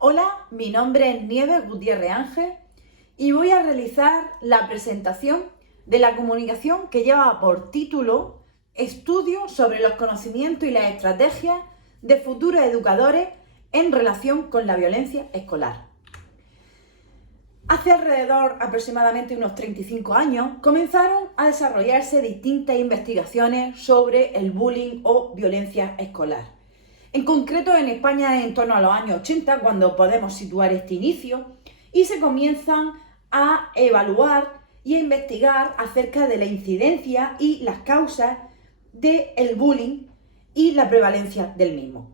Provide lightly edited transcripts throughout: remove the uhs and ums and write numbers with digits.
Hola, mi nombre es Nieves Gutiérrez Ángel y voy a realizar la presentación de la comunicación que lleva por título Estudios sobre los conocimientos y las estrategias de futuros educadores en relación con la violencia escolar. Hace alrededor aproximadamente unos 35 años comenzaron a desarrollarse distintas investigaciones sobre el bullying o violencia escolar. En concreto en España en torno a los años 80, cuando podemos situar este inicio, y se comienzan a evaluar y a investigar acerca de la incidencia y las causas del bullying y la prevalencia del mismo.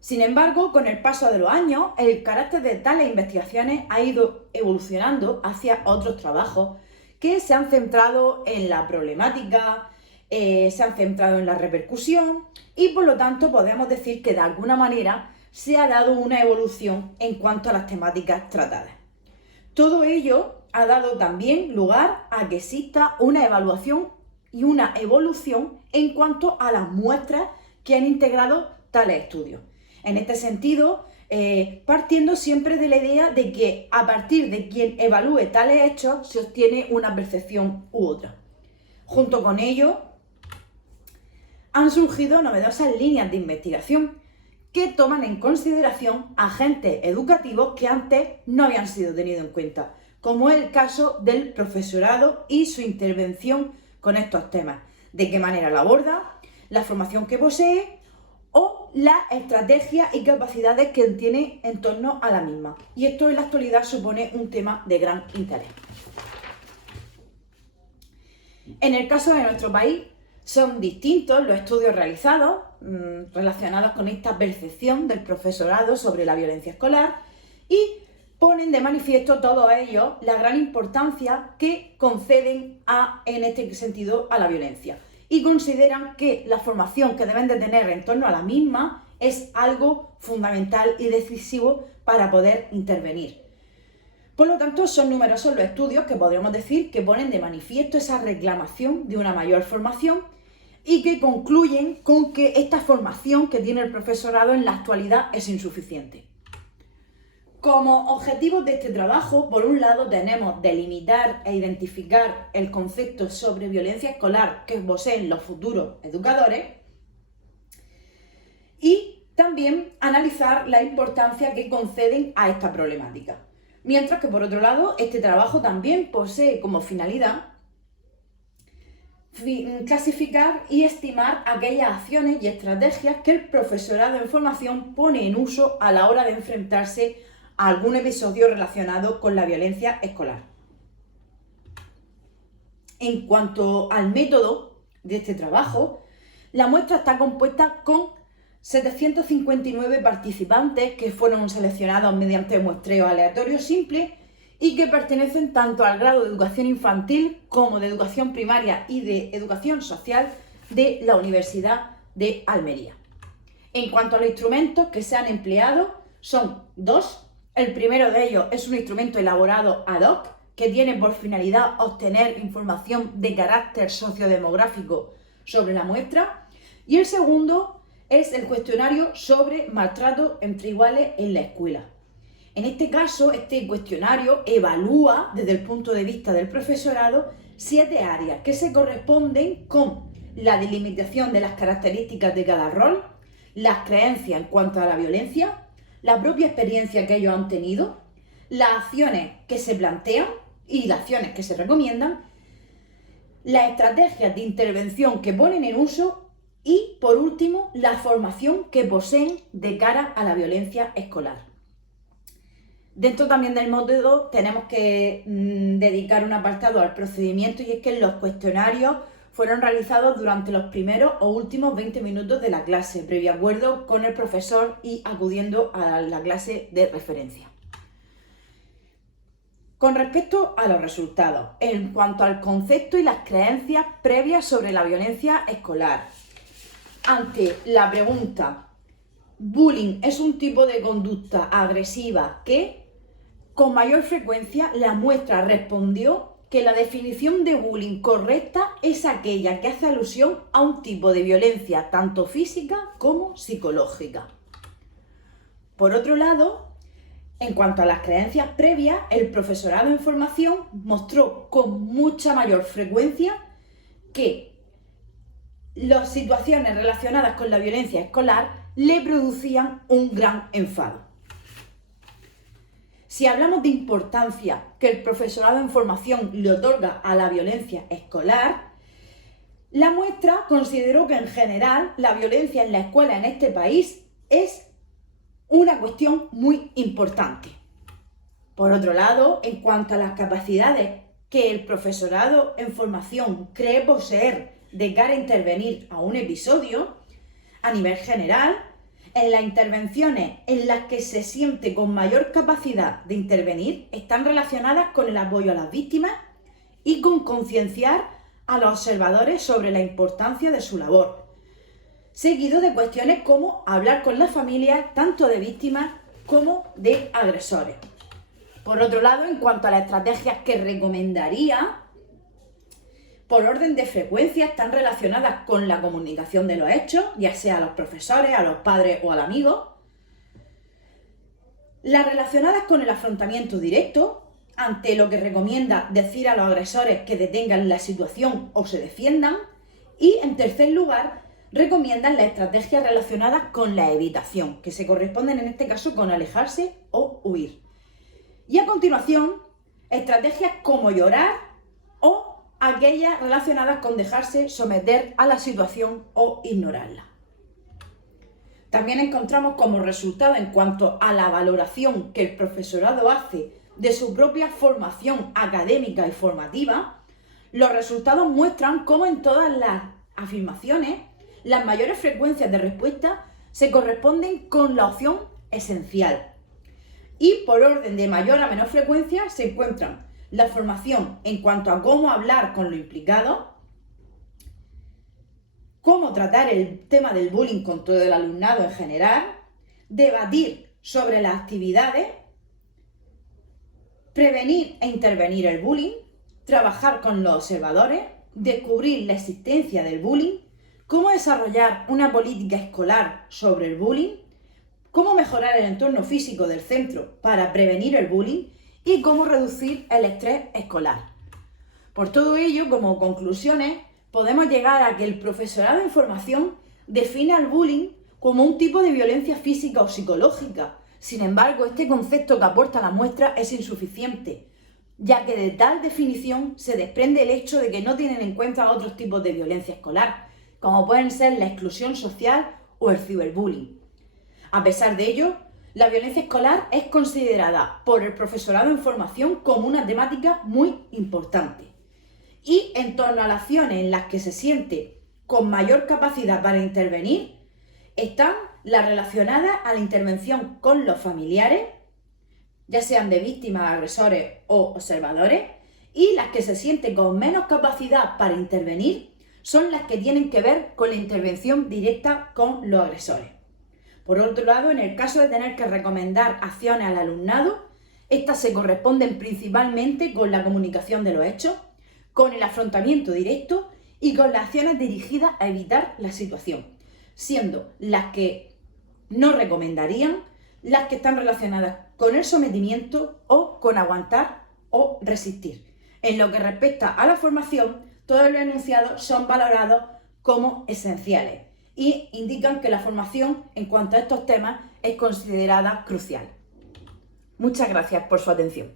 Sin embargo, con el paso de los años, el carácter de tales investigaciones ha ido evolucionando hacia otros trabajos que se han centrado en la problemática, se han centrado en la repercusión y por lo tanto podemos decir que de alguna manera se ha dado una evolución en cuanto a las temáticas tratadas. Todo ello ha dado también lugar a que exista una evaluación y una evolución en cuanto a las muestras que han integrado tales estudios. En este sentido, partiendo siempre de la idea de que a partir de quien evalúe tales hechos se obtiene una percepción u otra. Junto con ello, han surgido novedosas líneas de investigación que toman en consideración agentes educativos que antes no habían sido tenidos en cuenta, como es el caso del profesorado y su intervención con estos temas, de qué manera lo aborda, la formación que posee o las estrategias y capacidades que tiene en torno a la misma. Y esto en la actualidad supone un tema de gran interés. En el caso de nuestro país, son distintos los estudios realizados relacionados con esta percepción del profesorado sobre la violencia escolar y ponen de manifiesto todos ellos la gran importancia que conceden en este sentido a la violencia y consideran que la formación que deben de tener en torno a la misma es algo fundamental y decisivo para poder intervenir. Por lo tanto, son numerosos los estudios que podríamos decir que ponen de manifiesto esa reclamación de una mayor formación y que concluyen con que esta formación que tiene el profesorado en la actualidad es insuficiente. Como objetivos de este trabajo, por un lado tenemos delimitar e identificar el concepto sobre violencia escolar que poseen los futuros educadores y también analizar la importancia que conceden a esta problemática. Mientras que por otro lado, este trabajo también posee como finalidad clasificar y estimar aquellas acciones y estrategias que el profesorado en formación pone en uso a la hora de enfrentarse a algún episodio relacionado con la violencia escolar. En cuanto al método de este trabajo, la muestra está compuesta con 759 participantes que fueron seleccionados mediante muestreo aleatorio simple y que pertenecen tanto al grado de educación infantil como de educación primaria y de educación social de la Universidad de Almería. En cuanto a los instrumentos que se han empleado, son dos. El primero de ellos es un instrumento elaborado ad hoc que tiene por finalidad obtener información de carácter sociodemográfico sobre la muestra, y el segundo es el cuestionario sobre maltrato entre iguales en la escuela. En este caso, este cuestionario evalúa desde el punto de vista del profesorado 7 áreas que se corresponden con la delimitación de las características de cada rol, las creencias en cuanto a la violencia, la propia experiencia que ellos han tenido, las acciones que se plantean y las acciones que se recomiendan, las estrategias de intervención que ponen en uso y, por último, la formación que poseen de cara a la violencia escolar. Dentro también del método tenemos que dedicar un apartado al procedimiento, y es que los cuestionarios fueron realizados durante los primeros o últimos 20 minutos de la clase, previo acuerdo con el profesor y acudiendo a la clase de referencia. Con respecto a los resultados, en cuanto al concepto y las creencias previas sobre la violencia escolar, ante la pregunta ¿bullying es un tipo de conducta agresiva que? Con mayor frecuencia la muestra respondió que la definición de bullying correcta es aquella que hace alusión a un tipo de violencia tanto física como psicológica. Por otro lado, en cuanto a las creencias previas, el profesorado en formación mostró con mucha mayor frecuencia que las situaciones relacionadas con la violencia escolar le producían un gran enfado. Si hablamos de importancia que el profesorado en formación le otorga a la violencia escolar, la muestra consideró que en general la violencia en la escuela en este país es una cuestión muy importante. Por otro lado, en cuanto a las capacidades que el profesorado en formación cree poseer de cara a intervenir a un episodio, a nivel general, en las intervenciones en las que se siente con mayor capacidad de intervenir están relacionadas con el apoyo a las víctimas y con concienciar a los observadores sobre la importancia de su labor, seguido de cuestiones como hablar con las familias tanto de víctimas como de agresores. Por otro lado, en cuanto a las estrategias que recomendaría, por orden de frecuencia están relacionadas con la comunicación de los hechos, ya sea a los profesores, a los padres o al amigo. Las relacionadas con el afrontamiento directo, ante lo que recomienda decir a los agresores que detengan la situación o se defiendan. Y, en tercer lugar, recomiendan las estrategias relacionadas con la evitación, que se corresponden en este caso con alejarse o huir. Y a continuación, estrategias como llorar o aquellas relacionadas con dejarse someter a la situación o ignorarla. También encontramos como resultado en cuanto a la valoración que el profesorado hace de su propia formación académica y formativa, los resultados muestran cómo en todas las afirmaciones las mayores frecuencias de respuesta se corresponden con la opción esencial. Y por orden de mayor a menor frecuencia se encuentran la formación en cuanto a cómo hablar con lo implicado, cómo tratar el tema del bullying con todo el alumnado en general, debatir sobre las actividades, prevenir e intervenir el bullying, trabajar con los observadores, descubrir la existencia del bullying, cómo desarrollar una política escolar sobre el bullying, cómo mejorar el entorno físico del centro para prevenir el bullying y cómo reducir el estrés escolar. Por todo ello, como conclusiones, podemos llegar a que el profesorado en formación define al bullying como un tipo de violencia física o psicológica. Sin embargo, este concepto que aporta la muestra es insuficiente, ya que de tal definición se desprende el hecho de que no tienen en cuenta otros tipos de violencia escolar, como pueden ser la exclusión social o el ciberbullying. A pesar de ello, la violencia escolar es considerada por el profesorado en formación como una temática muy importante. Y en torno a las acciones en las que se siente con mayor capacidad para intervenir, están las relacionadas a la intervención con los familiares, ya sean de víctimas, agresores o observadores, y las que se sienten con menos capacidad para intervenir son las que tienen que ver con la intervención directa con los agresores. Por otro lado, en el caso de tener que recomendar acciones al alumnado, estas se corresponden principalmente con la comunicación de los hechos, con el afrontamiento directo y con las acciones dirigidas a evitar la situación, siendo las que no recomendarían las que están relacionadas con el sometimiento o con aguantar o resistir. En lo que respecta a la formación, todos los enunciados son valorados como esenciales y indican que la formación en cuanto a estos temas es considerada crucial. Muchas gracias por su atención.